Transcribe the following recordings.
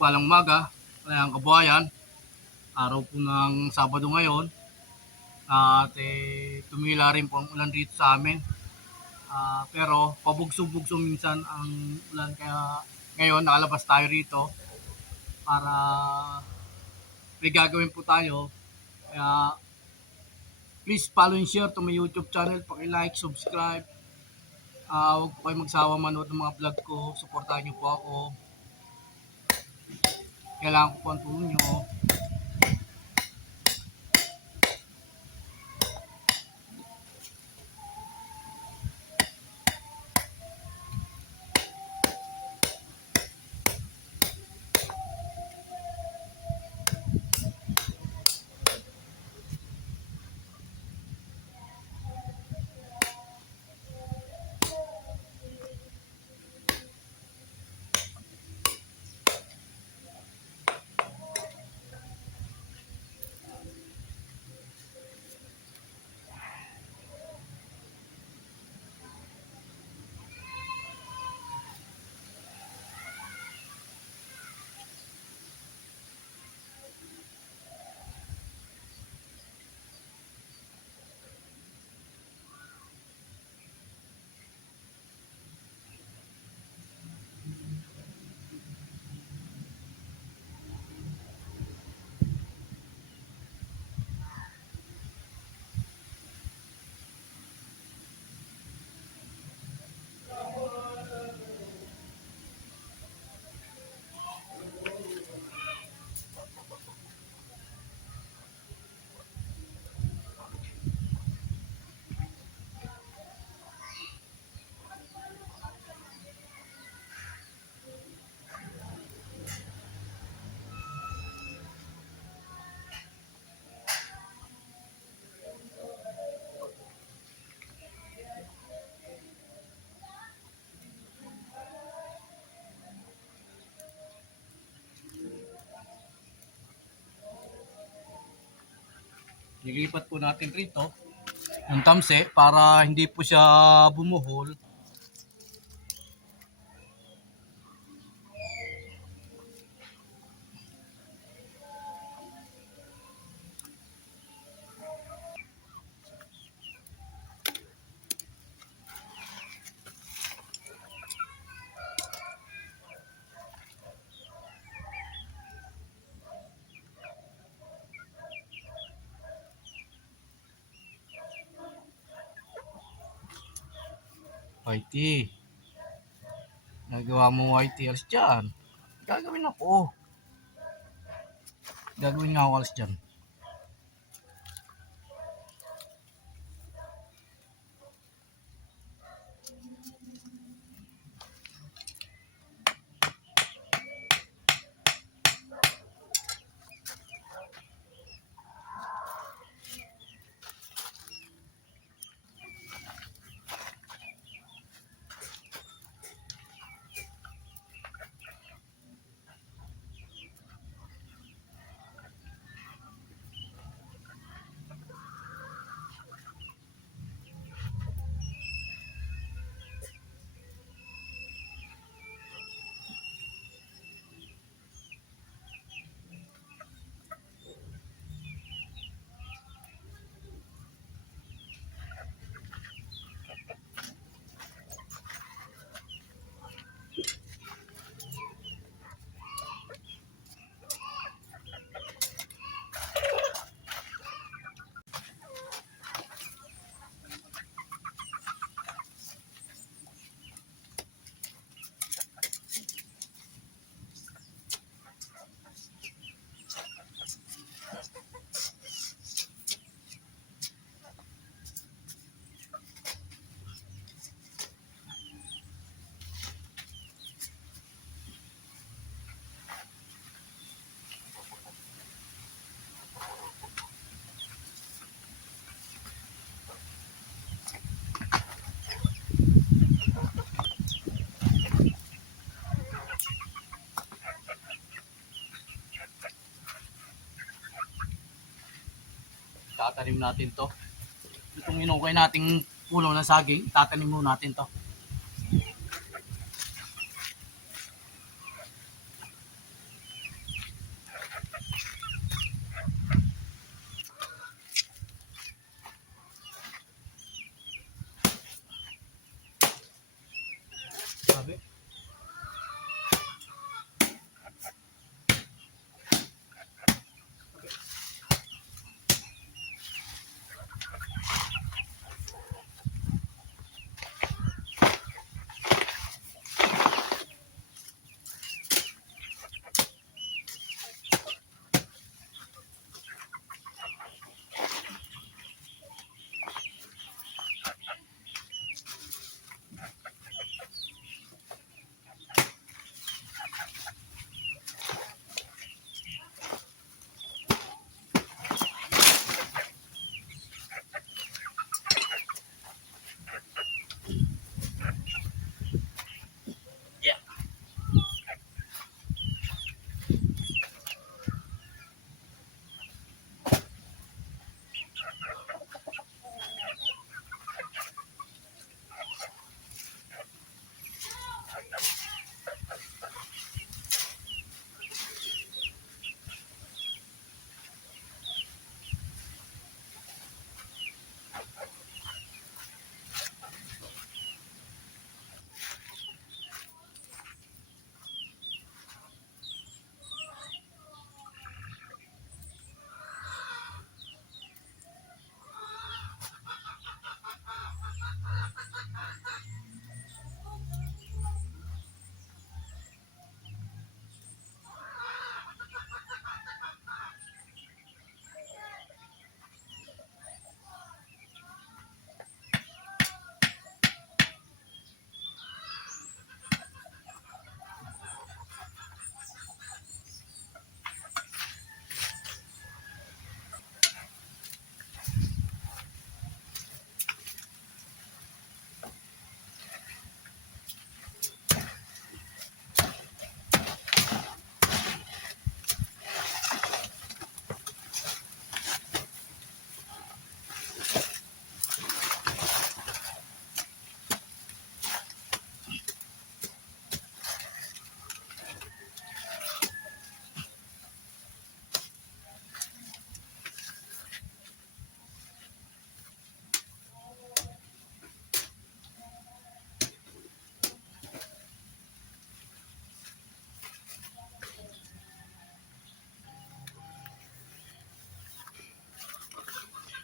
mapagpalang umaga, kayang kabuhayan, araw po ng Sabado ngayon. At tumila rin po ang ulan dito sa amin. Pero pabugso-bugso minsan ang ulan, kaya ngayon nakalabas tayo rito para may gagawin po tayo. Kaya please follow and share to my YouTube channel, paki-like, subscribe. Huwag po kayo magsawa manood ng mga vlog ko, suportahan niyo po ako. Kailangan ko po ang tulong niyo. Nilipat po natin rito yung tamse para hindi po siya bumuhol. Whitey, nagawa mo Whitey, alas dyan. Gagawin ako. Gagawin nga ako alas dyan. Tatanim natin to. Itong inukay nating puno ng saging, tatanim mo natin to.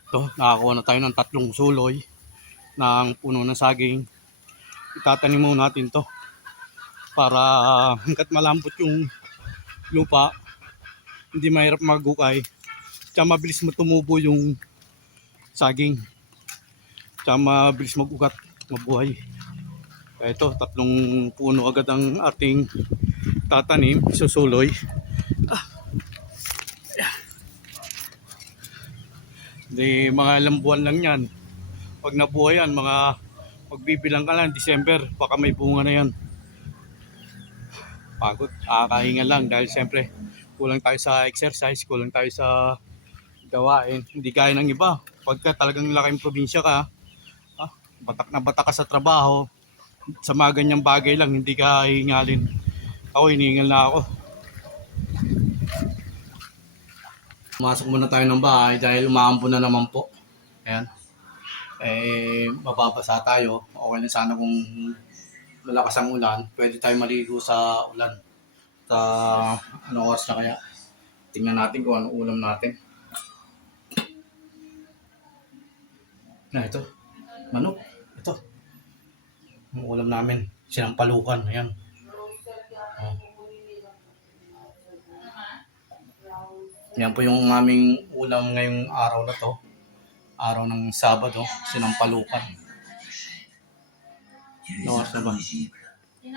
Ito, nakakuha na tayo ng 3 suloy ng puno ng saging. Itatanim muna natin to para hanggat malambot yung lupa, hindi mahirap magukay, tsaka mabilis tumubo yung saging, tsaka mabilis magugat, mabuhay. Kaya ito, 3 puno agad ang ating tatanim, susuloy. Di mga ilang buwan lang yan. Pag nabuhay yan, mga pagbibilang ka lang, December, baka may bunga na yan. Pagod, kakahinga lang dahil siyempre kulang tayo sa exercise, kulang tayo sa gawain. Hindi gaya ng iba. Pagka talagang laking probinsya ka, batak ka sa trabaho, sa mga ganyang bagay lang, hindi ka hihingalin. Ako, hinihingal na ako. Pumasok muna tayo ng bahay dahil umaambon na naman po. Ayan. Mababasa tayo. Okay na sana kung malakas ang ulan. Pwede tayo maligo sa ulan. Sa ano oras na kaya. Tingnan natin kung ano ulam natin. Ito. Manok. Ito. Ang ulam namin. Sinampalukan. Ayan. Oh. Yan po yung aming ulam ngayong araw na to. Araw ng Sabado, sinampalukan. Nawas na ba? 12:30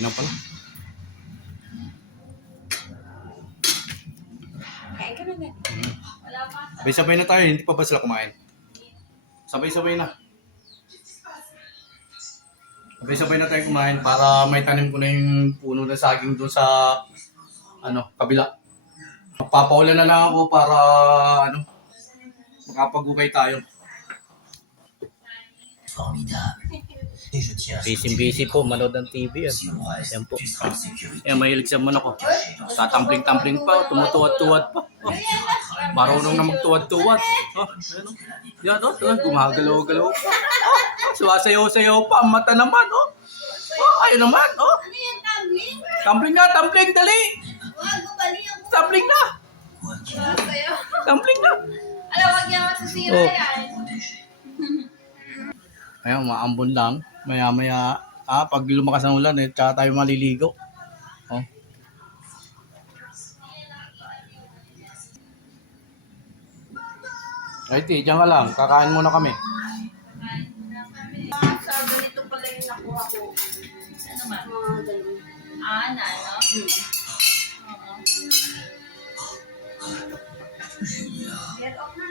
na pala. Sabay-sabay na tayo, hindi pa ba sila kumain? Sabay-sabay na. Sabay-sabay na tayo kumain para may tanim ko na yung puno na saging doon sa kabila. Magpapaulan na lang ako para makapag-ukay tayo. Busy po, manood ng TV yan. Yan po. Yan, mahilig sa manok ko. Tatampling-tampling pa, tumutuwad-tuwad pa. Marunong na magtuwad-tuwad. Yan, gumagalaw-galaw pa. Suwasayaw-sayaw pa, ang mata naman. Ayun naman. Tumbling na, dali. Tumbling na. Tumbling na. Alam, wag niya masasira yan. Ayan, maambon lang. Maya-maya, pag lumakas ang ulan, tsaka tayo maliligo. Ay, diyan ka lang. Kakain muna kami. Sa ganito pala yung nakuha ko. Ano man? Mga ganun. Na ano? Get off na.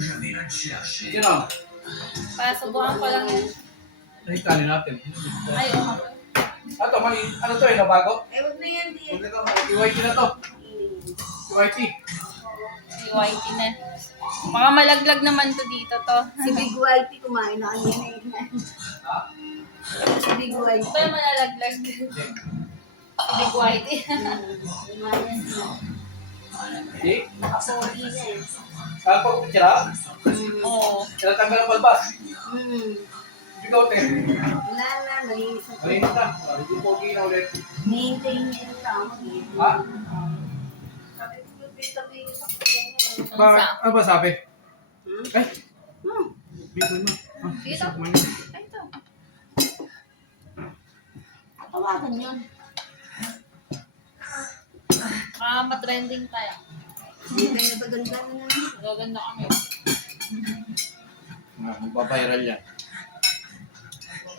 Diyan lang. Para subukan ko lang yun. Ay, kanin natin. Ay, oo. Ano to, nabago? Wag na yan, di. Huwag na to, TYT na to. TYT. Si Whitey na. Mga malaglag naman to dito to. Si Big Whitey kumain na kanina yun. Ha? Si Big Whitey. Ito yung malalaglag. Si Big Whitey. Kumain na. Di? Pogi na eh. Kaya pa sila? Oo. Sila tanggal ang balbas. Ikaw, te. Wala na, malinis na. Malinis na. Hindi pogi na ulit. Maintain niya yung tama. Ha? Sabi ko, tabi sa kanya. Bakit? Ano ba sabi? Ay! Hmm. Bito mo. Dito. Kumain. Ay, ito. Tawagan yun. Matrending tayo. Hindi tayo napaganda na naman. Gaganda kami. Magpapiral yan.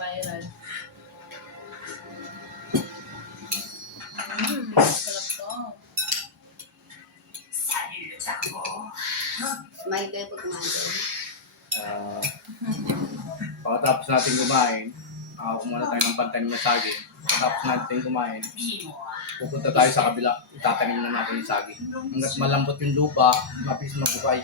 Viral. Sarap to. Smile kayo pag kumain. Pagkatapos natin kumain, kumuha tayo ng pantanim na saging. Pagkatapos natin kumain, pupunta tayo sa kabila. Itatanim na natin yung saging. Hanggat malambot yung lupa, mabilis mabukay.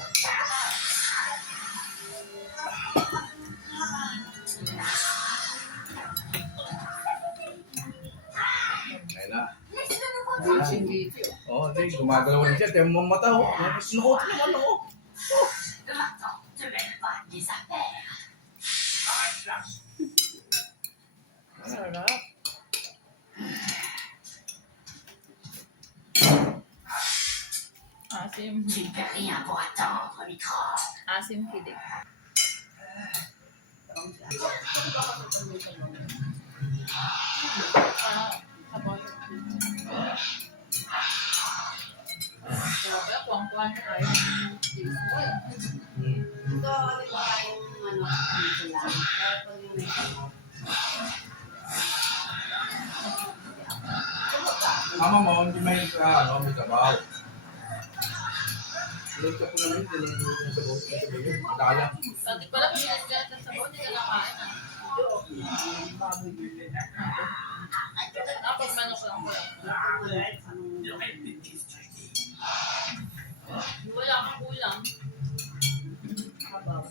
Ayan na. Oo, gumagalaw rin siya. Tiyan mo ang mata, Nuot naman, Sarap. Asim. Asim kilig. Ah, tapos. Grabe, kuwang-kuwang tayo. Ito, ano ba yung dito lang. Kaya pag yung may Mama mo, hindi may may trabaho. Luto ko naman, hindi lang yung sabaw. Dala. Dati ko lang pinagkalat ng sabaw, hindi ka nakain ah. Tapos manok lang ko lang. Wala kang kulang. kabaw.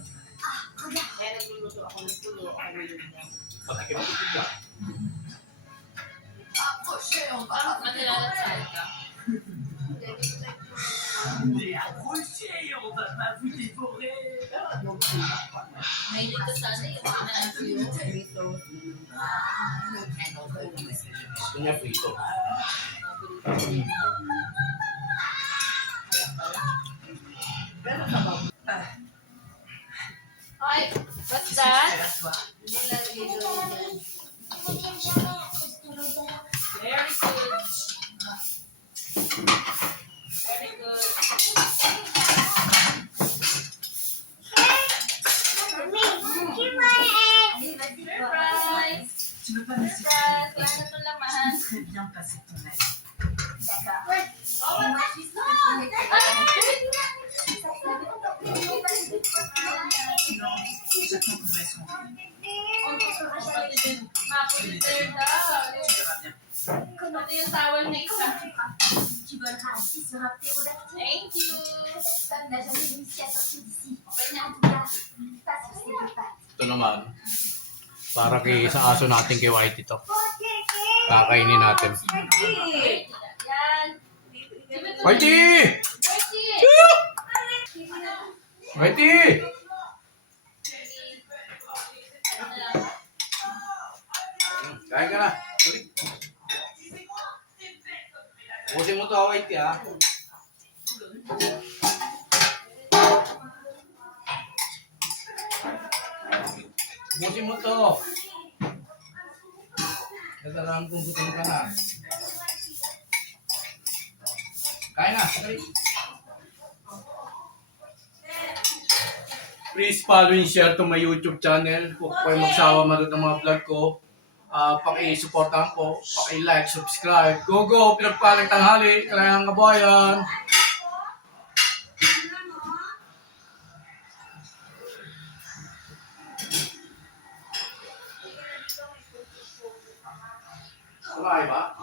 Kaya nagluluto ako ng pulo o niluluto. Patikim ko bigla. Bakit matilalat ka? May dito sana yung pinanasyo. Gusto niya frito. Ay, what's that? Hindi lalagay doon yan. Very good. Very good. Surprise! Surprise! Wala na itong laman. Mapuliter daw. Ito yung towel na isa. Tu voleras assis sur un ptérodactyle. Thank you. Personne n'a jamais réussi à sortir d'ici. Okay na. En tout cas, pas sur ses deux pattes. Ito naman. Para kay sa aso natin kay Whitey to. Kakainin natin. Yan. Whitey! Whitey! Kain ka na. Tuloy. Bukusin mo to, Whitey, ha? Bukusin mo to. Nagdaraan kung butin ka na. Kain na. Tuloy. Please follow and share to my YouTube channel. Kung kayo magsawa manood ng mga vlog ko, paki-supportan po, paki-like, subscribe. Go, go! Pinagpalang tanghali, Kalayang Kabayan. Kumain ba?